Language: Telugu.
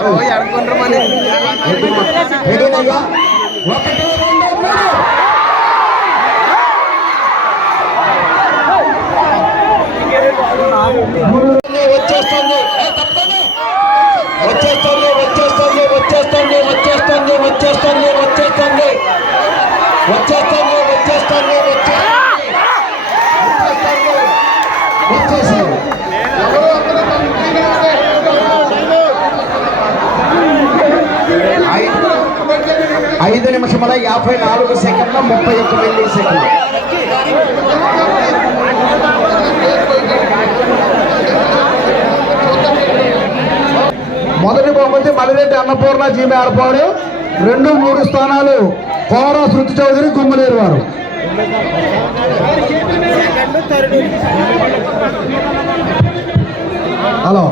వచ్చేస్తుంది వచ్చేస్తుంది వచ్చేస్తుంది వచ్చేస్తుంది వచ్చేస్తుంది వచ్చేస్తుంది వచ్చేస్తుంది వచ్చేస్తుంది వచ్చేస్తుంది వచ్చేసింది 5 నిమిషముల 54 సెకండ్ల 31 మిల్లీ సెకండ్. మొదటి బహుమతి మలిరెడ్డి అన్నపూర్ణ జీవి ఏర్పాడు. 2, 3 స్థానాలు కోరా శృతి చౌదరి గుమ్మలేరు వారు. హలో